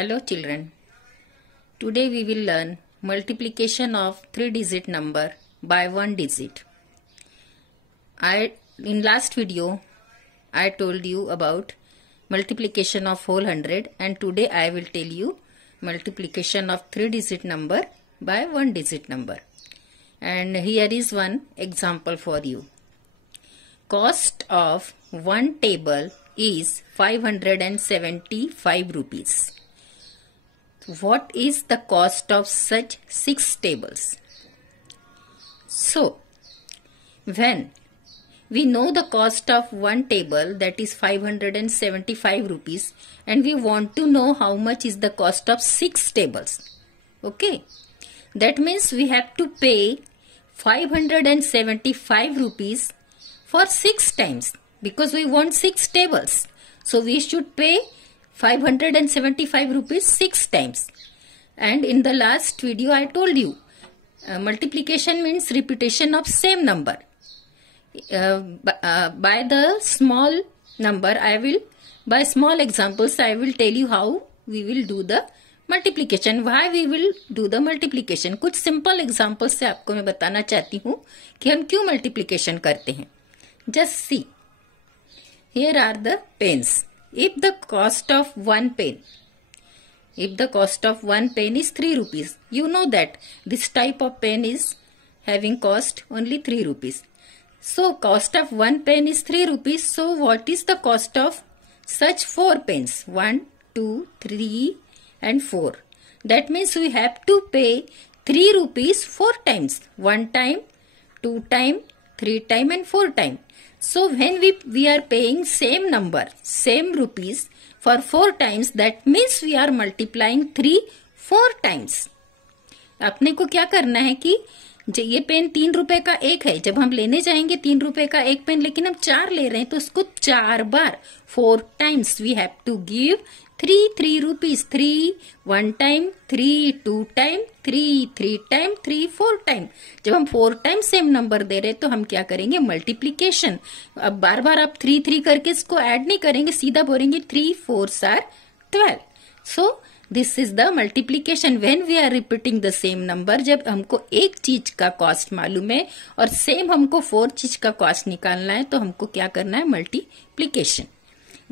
Hello children. Today we will learn multiplication of 3-digit number by 1 digit. In last video I told you about multiplication of whole hundred, and today I will tell you multiplication of 3-digit number by 1-digit number. And here is one example for you. Cost of one table is 575 rupees. What is the cost of such 6 tables? So, when we know the cost of one table, that is 575 rupees, and we want to know how much is the cost of 6 tables. Okay, that means we have to pay 575 rupees for 6 times because we want 6 tables. So we should pay 575 rupees 6 times. And in the last video I told you multiplication means repetition of same number. By the small number by small examples I will tell you how we will do the multiplication, why we will do the multiplication. कुछ simple examples से आपको मैं बताना चाहती हूँ कि हम क्यों multiplication करते हैं. Just see. Here are the pens. If the cost of one pen is 3 rupees, you know that this type of pen is having cost only 3 rupees. So cost of one pen is 3 rupees. So what is the cost of such 4 pens? 1, 2, 3 and 4. That means we have to pay 3 rupees 4 times. 1 time, 2 time, 3 time and 4 time. So when we are paying same number, same rupees for 4 times, that means we are multiplying 3 4 times. आपने को क्या करना है कि ये pen 3 रुपए का एक है, जब हम लेने जाएंगे 3 रुपए का एक पेन, लेकिन हम 4 ले रहे हैं तो उसको 4 बार 4 times we have to give 3 rupees. 3 1 time, 3 2 time, 3 time, 3 4 time. जब हम 4 टाइम सेम नंबर दे रहे तो हम क्या करेंगे, मल्टीप्लीकेशन. अब बार बार आप 3 करके इसको ऐड नहीं करेंगे, सीधा बोलेंगे 3 4s are 12. So this is the multiplication when we are repeating the same number. जब हमको एक चीज का कॉस्ट मालूम है और सेम हमको 4 चीज का कॉस्ट निकालना है तो हमको क्या करना है, multiplication.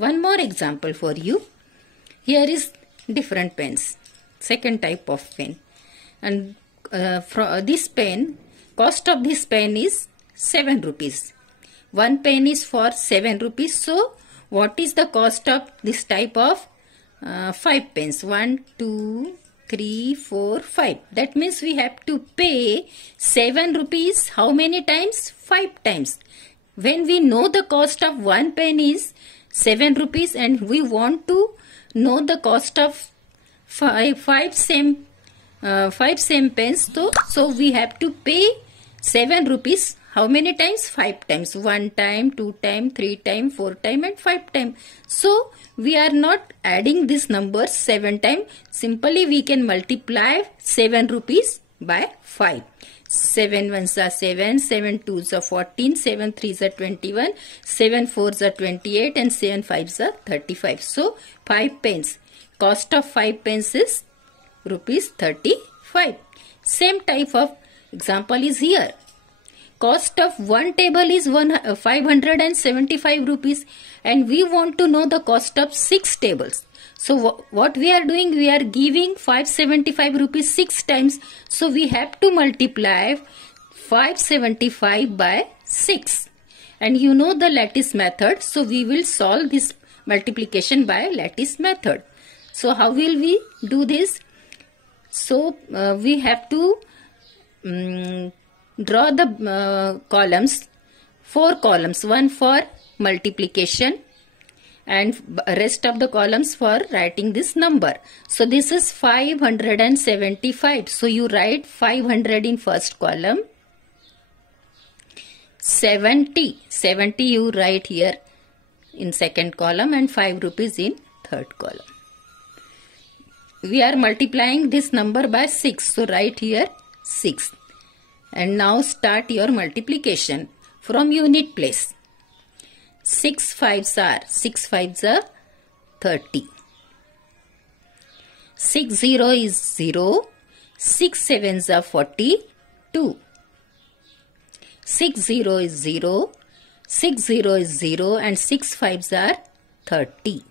One more example for you. Here is different pens, second type of pen, and this pen, cost of this pen is 7 rupees. One pen is for 7 rupees. So what is the cost of this type of 5 pens? 1, 2, 3, 4, 5. That means we have to pay 7 rupees how many times? 5 times. When we know the cost of one pen is 7 rupees and we want to know the cost of 5 same pens, so we have to pay 7 rupees how many times? 5 times. 1 time, 2 time, 3 time, 4 time and 5 time. So we are not adding this number 7 time. Simply we can multiply 7 rupees by 5. 7 1s are 7, 7 2s are 14, 7 3s are 21, 7 4s are 28 and 7 5s are 35. So 5 pence. Cost of 5 pence is rupees 35. Same type of example is here. Cost of one table is 575 rupees and we want to know the cost of 6 tables. So what we are doing, we are giving 575 rupees 6 times. So we have to multiply 575 by 6. And you know the lattice method. So we will solve this multiplication by lattice method. So how will we do this? So we have to draw the columns, 4 columns, one for multiplication and rest of the columns for writing this number. So this is 575. So you write 500 in first column, 70 you write here in second column and 5 rupees in third column. We are multiplying this number by 6. So write here 6. And now start your multiplication from unit place. 6 5s are 30. 6 0 is 0. 6 sevens are 42. 6 0 is 0. 6 0 is 0 and 6 fives are 30.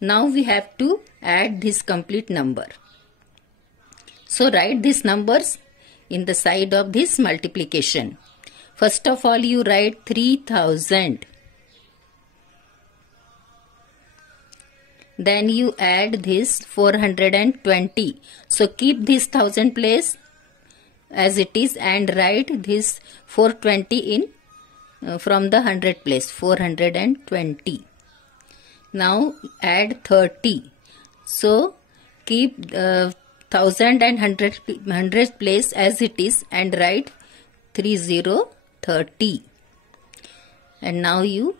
Now we have to add this complete number. So write these numbers in the side of this multiplication. First of all, you write 3000. Then you add this 420. So keep this 1000 place as it is and write this 420 in from the 100 place, 420. Now add 30. So keep 1000 and 100 place as it is and write 3030. And now you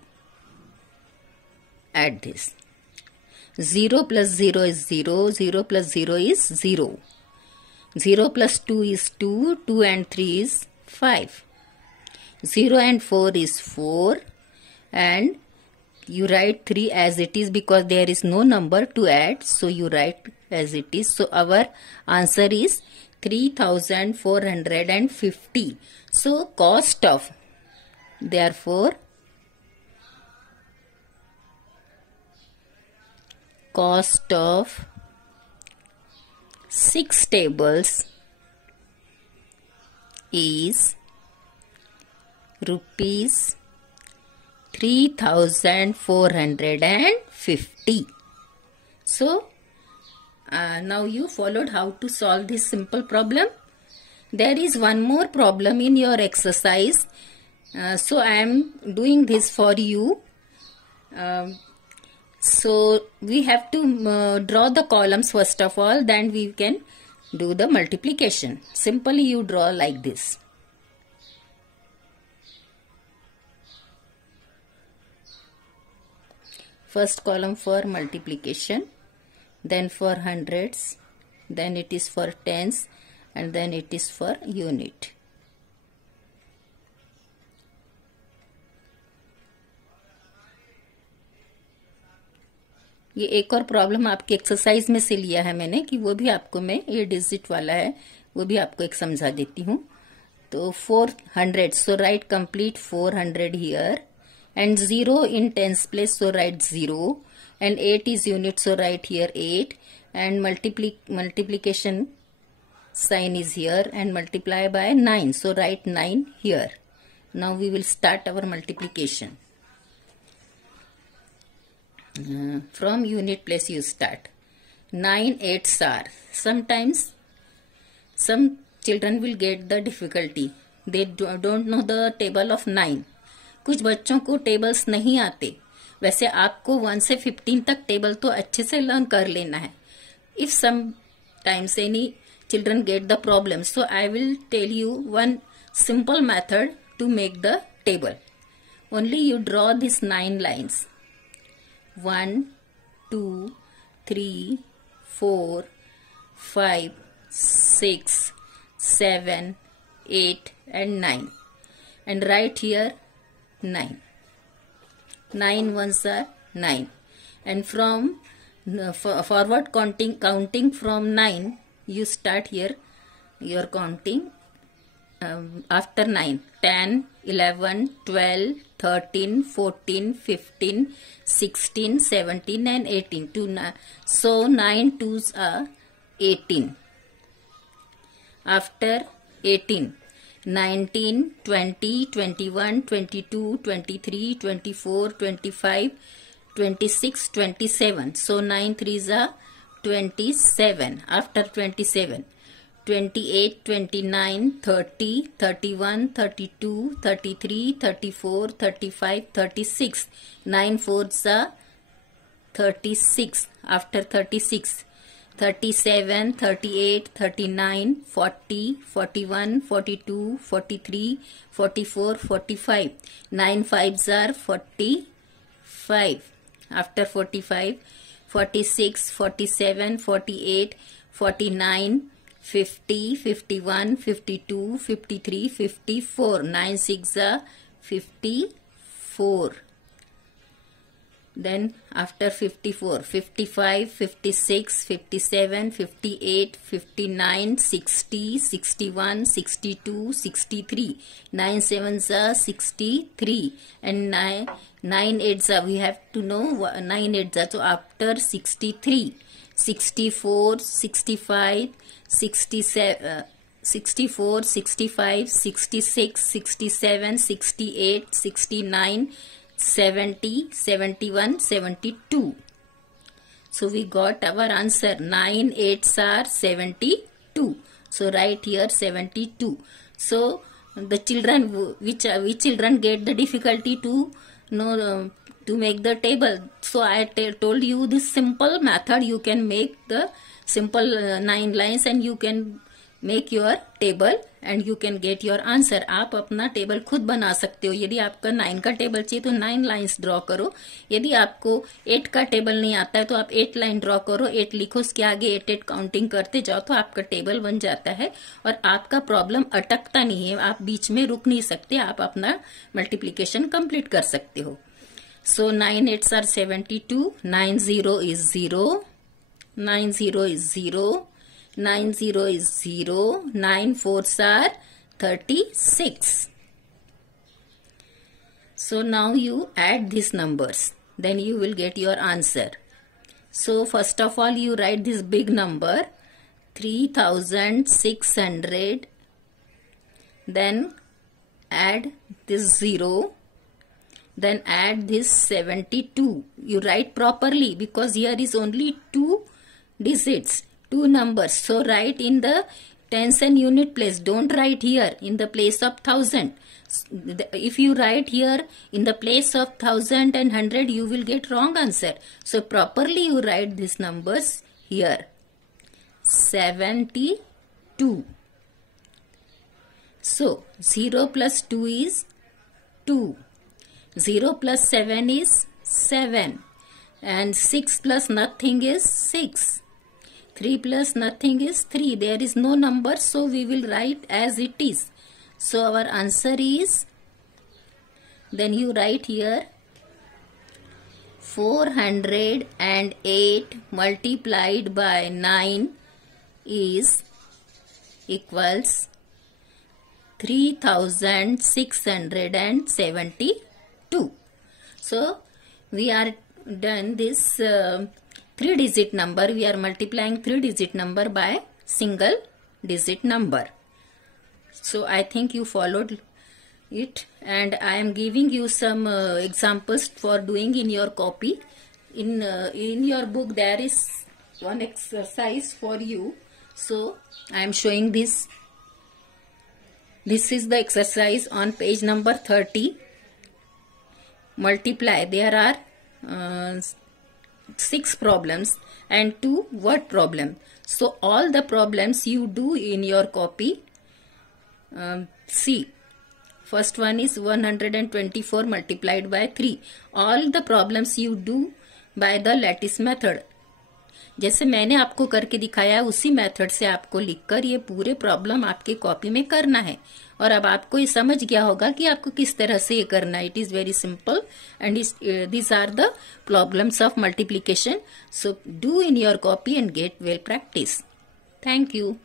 add this. 0 plus 0 is 0. 0 plus 0 is 0. 0 plus 2 is 2. 2 and 3 is 5. 0 and 4 is 4. And you write 3 as it is because there is no number to add. So you write as it is. So our answer is 3450. So cost of, therefore, cost of 6 tables is rupees 3450. So now you followed how to solve this simple problem. There is one more problem in your exercise. So I am doing this for you. So we have to draw the columns first of all, then we can do the multiplication. Simply you draw like this. First column for multiplication, then for hundreds, then it is for tens, and then it is for unit. ये एक और problem आपकी exercise में से लिया है मैंने कि वो भी आपको मैं 8 डिजिट वाला है वो भी आपको एक समझा देती हूँ. तो 400, so write complete 400 here and 0 in tens place, so write 0, and 8 is unit, so write here 8, and multiplication sign is here and multiply by 9, so write 9 here. Now we will start our multiplication. From unit place you start. 9 8s are. Sometimes some children will get the difficulty. They don't know the table of 9. कुछ बच्चों को tables नहीं आते. वैसे आपको 1 से 15 तक table तो अच्छे से लर्न कर लेना है. If sometimes any children get the problem, so I will tell you one simple method to make the table. Only you draw this 9 lines. 1 2 3 4 5 6 7 8 and 9 and write here 9. 9 ones are 9, and from forward counting from 9 you start here your counting after 9. 10 11 12 13 14 15 16 17 and 18. So 9 twos are 18. After 18, 19, 20, 21, 22, 23, 24, 25, 26, 27. So 9 threes are 27. After 27, 28, 29, 30, 31, 32, 33, 34, 35, 36. 9 fours are 36. After 36, 37, 38, 39, 40, 41, 42, 43, 44, 45. 9 fives are 45. After 45, 46, 47, 48, 49, 50, 51, 52, 53, 54. 9 six are 54. then after 54, 55, 56, 57, 58, 59, 60, 61, 62, 63. 9 sevens are 63 and 9 eights are, we have to know 9 eights are, so after 63, 64, 65, 67, 64, 65, 66, 67, 68, 69, 70, 71, 72. So we got our answer. 9 eights are 72. So write here 72. So the children, which children get the difficulty to know to make the table. So I told you this simple method. You can make the simple 9 lines and you can make your table and you can get your answer. आप अपना table खुद बना सकते हो. यदि आपका 9 का table चाहिए तो 9 लाइंस ड्रॉ करो. यदि आपको 8 का टेबल नहीं आता है तो आप 8 लाइन ड्रॉ करो, 8 लिखो, उसके आगे 8 काउंटिंग करते जाओ तो आपका टेबल बन जाता है और आपका प्रॉब्लम अटकता नहीं है. आप बीच में रुक नहीं सकते, आप अपना मल्टीप्लीकेशन कंप्लीट कर सकते हो. So 9 8s are 72, 9 0 is 0, 9 0 is 0, 9 0 is 0, 9 4s are 36. So now you add these numbers, then you will get your answer. So first of all you write this big number 3600, then add this 0, then add this 72. You write properly because here is only 2 digits, 2 numbers. So write in the tens and unit place. Don't write here in the place of 1000. If you write here in the place of 1000 and 100, you will get wrong answer. So properly you write these numbers here. 72. So 0 plus 2 is 2. 0 plus 7 is 7. And 6 plus nothing is 6. 3 plus nothing is 3. There is no number, so we will write as it is. So our answer is, then you write here 408 multiplied by 9 is equals 3672. So we are done this 3-digit number. We are multiplying 3-digit number by single digit number. So I think you followed it, and I am giving you some examples for doing in your copy. In your book there is one exercise for you. So I am showing this. This is the exercise on page number 30. Multiply. There are 6 problems and 2 word problem. So all the problems you do in your copy. See, first one is 124 multiplied by 3. All the problems you do by the lattice method. जैसे मैंने आपको करके दिखाया है उसी method से आपको लिखकर ये पूरे प्रॉब्लम आपके कॉपी में करना है. और अब आपको ये समझ गया होगा कि आपको किस तरह से ये करना है. It is very simple and these are the problems of multiplication. So do in your copy and get well practice. Thank you.